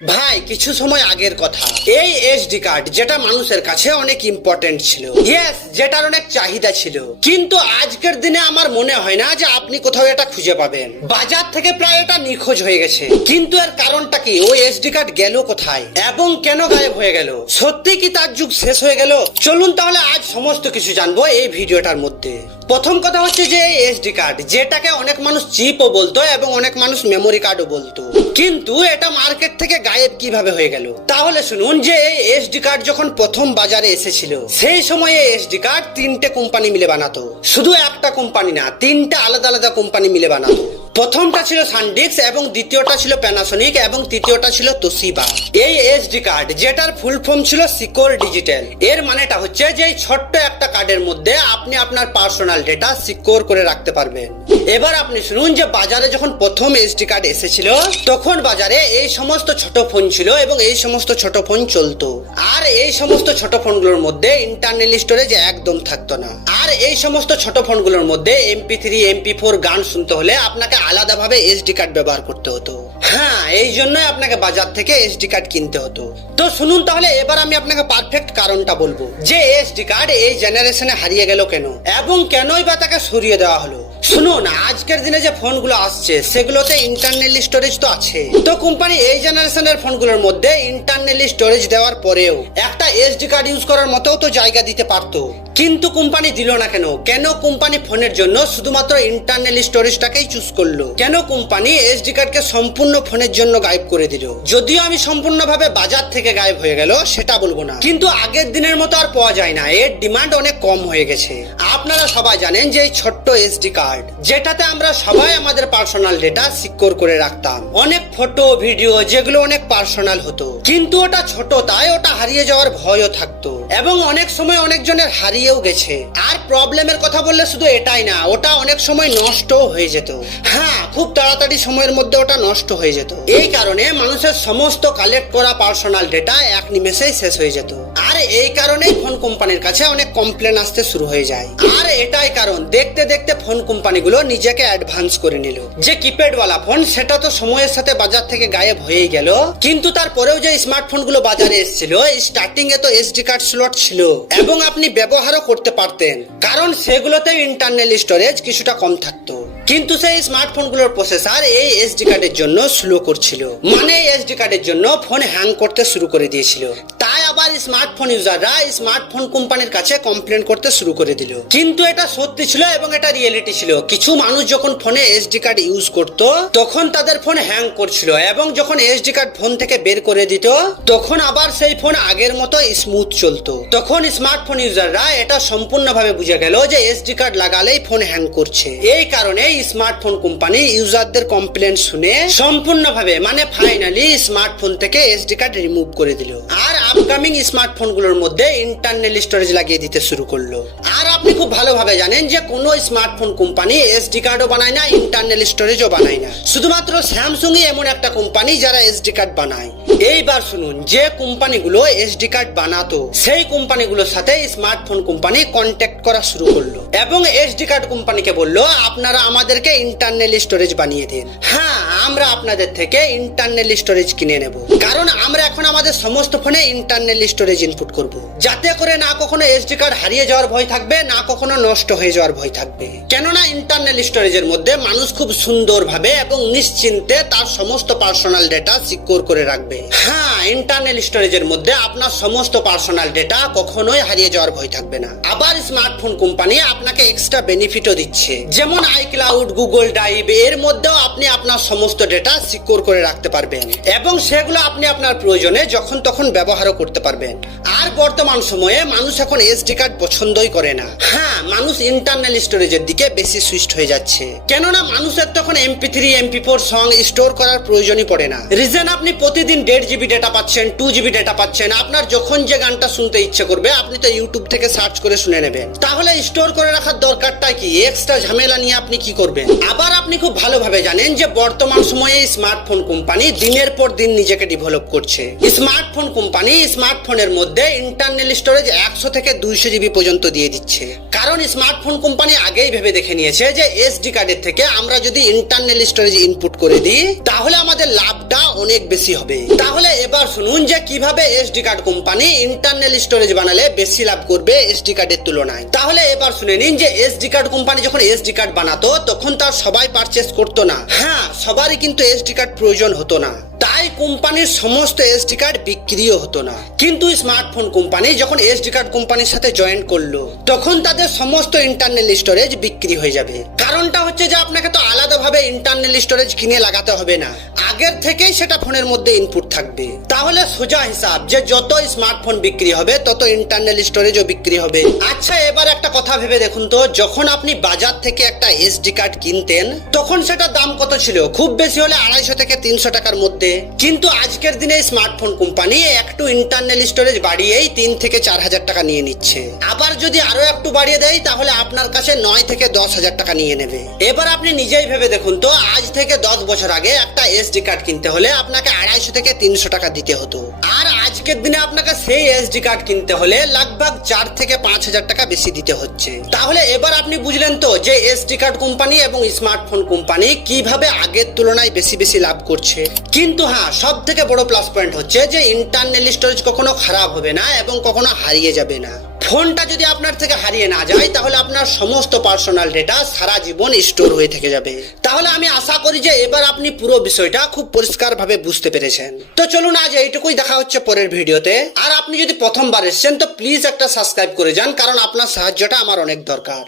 ভাই কিছু সময় আগের কথা, এই এসডি কার্ড যেটা মানুষের কাছে অনেক ইম্পর্টেন্ট ছিল, ইয়েস যেটার অনেক চাহিদা ছিল, কিন্তু আজকের দিনে আমার মনে হয় না যে আপনি কোথাও এটা খুঁজে পাবেন। বাজার থেকে প্রায় এটা নিখোঁজ হয়ে গেছে, কিন্তু এর কারণটা কি? ওই এসডি কার্ড গেল কোথায় এবং কেন গায়েব হয়ে গেল? সত্যি কি তার যুগ শেষ হয়ে গেল? চলুন তাহলে আজ সমস্ত কিছু জানবো এই ভিডিওটার মধ্যে। প্রথম কথা হচ্ছে যে এই এসডি কার্ড, যেটাকে অনেক মানুষ চিপও বলতো এবং অনেক মানুষ মেমোরি কার্ডও বলতো, কিন্তু এটা মার্কেট থেকে গায়েব কিভাবে হয়ে গেল? তাহলে শুনুন যে এই এসডি কার্ড যখন প্রথম বাজারে এসেছিল, সেই সময়ে এসডি কার্ড তিনটে কোম্পানি মিলে বানাতো। শুধু একটা কোম্পানি না, তিনটা আলাদা আলাদা কোম্পানি মিলে বানাতো। প্রথমটা ছিল সানডিস্ক এবং দ্বিতীয়টা ছিল প্যানাসোনিক এবং তৃতীয়টা ছিল তোশিবা। এই এসডি কার্ড যেটার ফুল ফর্ম ছিল সিকিউর ডিজিটাল, এর মানেটা হচ্ছে যে এই ছোট্ট একটা কার্ডের মধ্যে আপনি আপনার পার্সোনাল ডেটা সিকিউর করে রাখতে পারবেন। এবার আপনি শুনুন যে বাজারে যখন প্রথম এসডি কার্ড এসেছিল, তখন বাজারে এই সমস্ত ছোট ফোন ছিল এবং এই সমস্ত ছোট ফোন চলতো। আর এই সমস্ত ছোট ফোনগুলোর মধ্যে ইন্টারনাল স্টোরেজ একদম থাকতো না। আর এই সমস্ত ছোট ফোনগুলোর মধ্যে MP3 MP4 গান শুনতে হলে আপনাকে আলাদাভাবে এসডি কার্ড ব্যবহার করতে হতো। হ্যাঁ, এই জন্যই আপনাকে বাজার থেকে এসডি কার্ড কিনতে হতো। তো শুনুন তাহলে এবার আমি আপনাকে পারফেক্ট কারণটা বলবো যে এসডি কার্ড এই জেনারেশনে হারিয়ে গেল কেন এবং কেনই বা তাকে সরিয়ে দেওয়া হলো। শুনুন, আজকের দিনে যে ফোনগুলো আসছে সেগুলোতে ইন্টারনাল স্টোরেজ তো আছে, তো কোম্পানি এই জেনারেশনের ফোনগুলোর মধ্যে ইন্টারনাল স্টোরেজ দেওয়ার পরেও একটা এসডি কার্ড ইউজ করার মতো তো জায়গা দিতে পারতো, কিন্তু কোম্পানি দিল না কেন? কেন কোম্পানি ফোনের জন্য শুধুমাত্র ইন্টারনাল স্টোরেজটাকেই চুজ করলো? কেন কোম্পানি এসডি কার্ডকে সম্পূর্ণ ফোনের জন্য গায়েব করে দিল? যদিও আমি সম্পূর্ণভাবে বাজার থেকে গায়েব হয়ে গেল সেটা বলবো না, কিন্তু আগের দিনের মতো আর পাওয়া যায় না, এর ডিমান্ড অনেক কম হয়ে গেছে। আপনারা সবাই জানেন যে এই ছোট্ট এসডি কার্ড, যেটাতে আমরা সবাই আমাদের পার্সোনাল ডেটা সিকিউর করে রাখতাম, অনেক ফটো ভিডিও যেগুলো অনেক পার্সোনাল হতো, কিন্তু ওটা ছোট তাই ওটা হারিয়ে যাওয়ার ভয়ও থাকতো এবং অনেক সময় অনেকজনের হারিয়েও গেছে। আর প্রবলেমের কথা বললে শুধু এটাই না, ওটা অনেক সময় নষ্ট হয়ে যেত। হ্যাঁ, খুব তাড়াতাড়ি সময়ের মধ্যে ওটা নষ্ট হয়ে যেত। এই কারণে মানুষের সমস্ত কালেক্ট করা পার্সোনাল ডেটা এক নিমেষেই শেষ হয়ে যেত। আর এই কারণেই ফোন কোম্পানির কাছে অনেক কমপ্লেন আসতে শুরু হয়ে যায়। আর এটাই কারণ, দেখতে দেখতে ফোন কোম্পানিগুলো নিজেকে অ্যাডভান্স করে নিল যে কিপ্যাড ওয়ালা ফোন সেটা তো সময়ের সাথে বাজার থেকে গায়েব হয়ে গেল, কিন্তু তারপরেও যে স্মার্টফোন গুলো বাজারে এসেছিল, স্টার্টিং এ তো এসডি কার্ড স্লট ছিল এবং আপনি ব্যবহারও করতে পারতেন, কারণ সেগুলোতে ইন্টারনাল স্টোরেজ কিছুটা কম থাকতো। কিন্তু সেই স্মার্টফোন গুলোর প্রসেসর এই এসডি কার্ডের জন্য স্লো করছিল, মানে এসডি কার্ডের জন্য ফোন হ্যাং করতে শুরু করে দিয়েছিল। তাই আবার স্মার্টফোন ইউজাররা স্মার্টফোন কোম্পানির কাছে কমপ্লেন করতে শুরু করে দিল। কিন্তু এটা সত্যি ছিল এবং এটা রিয়েলিটি ছিল। কিছু মানুষ যখন ফোনে এসডি কার্ড ইউজ করত তখন তাদের ফোন হ্যাং করছিল এবং যখন এসডি কার্ড ফোন থেকে বের করে দিত তখন আবার সেই ফোন আগের মতো স্মুথ চলতো। তখন স্মার্টফোন ইউজাররা এটা সম্পূর্ণভাবে বুঝে গেল যে এসডি কার্ড লাগালেই ফোন হ্যাং করছে। এই কারণে স্মার্টফোন কোম্পানি ইউজারদের কমপ্লেন শুনে সম্পূর্ণভাবে মানে ফাইনালি স্মার্টফোন থেকে এসডি কার্ড রিমুভ করে দিল আর আপকামিং স্মার্টফোন গুলোর মধ্যে ইন্টারনাল স্টোরেজ লাগিয়ে দিতে শুরু করলো। আর আপনি খুব ভালোভাবে জানেন যে কোনো স্মার্টফোন কোম্পানি এসডি কার্ডও বানায় না, ইন্টারনাল স্টোরেজও বানায় না, শুধুমাত্র স্যামসাংই এমন একটা কোম্পানি যারা এসডি কার্ড বানায়। এইবার শুনুন, যে কোম্পানিগুলো এসডি কার্ড বানাতো সেই কোম্পানিগুলোর সাথে স্মার্টফোন কোম্পানি কন্ট্যাক্ট করা শুরু করলো এবং এসডি কার্ড কোম্পানিকে বললো আপনারা আমাদেরকে ইন্টারনাল স্টোরেজ বানিয়ে দিন। হ্যাঁ, আমরা আপনাদের থেকে ইন্টারনাল স্টোরেজ কিনে নেব, কারণ আমরা এখন আমাদের সমস্ত ফোনে ইন্টারনাল স্টোরেজ ইনপুট করব, যাতে করে না কখনো এসডি কার্ড হারিয়ে যাওয়ার ভয় থাকবে, না কখনো নষ্ট হয়ে যাওয়ার ভয় থাকবে। কেননা ইন্টারনাল স্টোরেজের মধ্যে মানুষ খুব সুন্দরভাবে এবং নিশ্চিন্তে তার সমস্ত পার্সোনাল ডেটা সিকিউর করে রাখবে। হ্যাঁ, ইন্টারনাল স্টোরেজের মধ্যে আপনার সমস্ত পার্সোনাল ডেটা কখনোই হারিয়ে যাওয়ার ভয় থাকবে না। আবার স্মার্টফোন কোম্পানি আপনাকে এক্সট্রা বেনিফিটও দিচ্ছে, যেমন আইক্লাউড, গুগল ড্রাইভ, এর মধ্যেও আপনি আপনার সমস্ত ডেটা সিকিউর করে রাখতে পারবেন এবং সেগুলো আপনি আপনার প্রয়োজনে যখন তখন ব্যবহারও করতে পারবেন। আর বর্তমান সময়ে মানুষ এখন এসডি কার্ড পছন্দই করে না। হ্যাঁ, মানুষ ইন্টারনাল স্টোরেজের দিকে বেশি সুইচ হয়ে যাচ্ছে, কেননা মানুষের তখন MP3 MP4 সং স্টোর করার প্রয়োজনই পড়ে না। রিজন, আপনি প্রতিদিন 1.5 GB ডেটা পাচ্ছেন, 2 GB ডেটা পাচ্ছেন। আপনার যখন যে গানটা শুনতে ইচ্ছে করবে আপনি তো ইউটিউব থেকে সার্চ করে শুনে নেবেন, তাহলে স্টোর করে করে রাখার দরকারটা কি? এক্সট্রা ঝামেলা নিয়ে আপনি কি করবেন? আবার আপনি খুব ভালোভাবে জানেন যে বর্তমান সময়ে স্মার্টফোন কোম্পানি দিনের পর দিন নিজেকে ডেভেলপ করছে। স্মার্টফোন কোম্পানি স্মার্টফোনের মধ্যে ইন্টারনাল স্টোরেজ 100 থেকে 200 জিবি পর্যন্ত দিয়ে দিচ্ছে। কারণ স্মার্টফোন কোম্পানি আগেই ভেবে দেখে নিয়েছে যে এসডি কার্ডের থেকে আমরা যদি ইন্টারনাল স্টোরেজ ইনপুট করে দিই তাহলে আমাদের লাভটা অনেক বেশি হবে। তাহলে এবার শুনুন যে কিভাবে SD card company internal storage বানালে বেশি লাভ করবে এসডি কার্ডের তুলনায়। তাহলে এবার শুনে নিন যে এসডি কার্ড কোম্পানি যখন এসডি কার্ড বানাতো তখন তার সবাই পারচেস করতো না। হ্যাঁ, সবারই কিন্তু এসডি কার্ড প্রয়োজন হতো না, তাই কোম্পানির সমস্ত এসডি কার্ড বিক্রিও হতো না। কিন্তু স্মার্টফোন কোম্পানি যখন এসডি কার্ড কোম্পানির সাথে জয়েন করলো তখন তাদের সমস্ত ইন্টারনাল স্টোরেজ বিক্রি হয়ে যাবে। কারণটা হচ্ছে যে আপনাকে তো আলাদাভাবে ইন্টারনাল স্টোরেজ কিনে লাগাতে হবে না, আগের থেকেই সেটা ফোনের মধ্যে ইনপুট থাকবে। তাহলে সোজা হিসাব যে যত স্মার্টফোন বিক্রি হবে তত ইন্টারনাল স্টোরেজও বিক্রি হবে। আচ্ছা, এবার একটা কথা ভেবে দেখুন তো, যখন আপনি বাজার থেকে একটা এসডি কার্ড কিনতেন তখন সেটার দাম কত ছিল? খুব বেশি হলে 250 থেকে 300 টাকার মধ্যে। কিন্তু আজকের দিনে স্মার্টফোন কোম্পানি একটু ইন্টারনাল স্টোরেজ বাড়িয়েই 3 থেকে 4,000 টাকা নিয়ে নিচ্ছে। আবার যদি আরো একটু বাড়িয়ে দেয় তাহলে আপনার কাছে 9 থেকে 10,000 টাকা নিয়ে নেবে। এবার আপনি নিজেই ভেবে দেখুন তো, আজ থেকে 10 বছর আগে একটা এসডি কার্ড কিনতে হলে আপনাকে 250 থেকে 300 টাকা দিতে হতো, আর আজকের দিনে আপনাকে সেই এসডি কার্ড কিনতে হলে লগভগ 4 থেকে 5,000 টাকা বেশি দিতে হচ্ছে। তাহলে এবার আপনি বুঝলেন তো যে এসডি কার্ড কোম্পানি এবং স্মার্টফোন কোম্পানি কিভাবে আগের তুলনায় বেশি বেশি লাভ করছে। কিন্তু হ্যাঁ, সব থেকে বড় প্লাস পয়েন্ট হচ্ছে যে ইন্টারনাল স্টোরেজ কখনো খারাপ হবে না এবং কখনো হারিয়ে যাবে না। ফোনটা যদি আপনার থেকে হারিয়ে না যায় তাহলে আপনার সমস্ত পার্সোনাল ডেটা সারা জীবন স্টোর হয়ে থেকে যাবে। তাহলে আমি আশা করি যে এবার আপনি পুরো বিষয়টা খুব পরিষ্কার ভাবে বুঝতে পেরেছেন। তো চলুন আজ এইটুকুই, দেখা হচ্ছে পরের ভিডিওতে। আর আপনি যদি প্রথমবার এসেছেন তো প্লিজ একটা সাবস্ক্রাইব করে যান, কারণ আপনার সাহায্যটা আমার অনেক দরকার।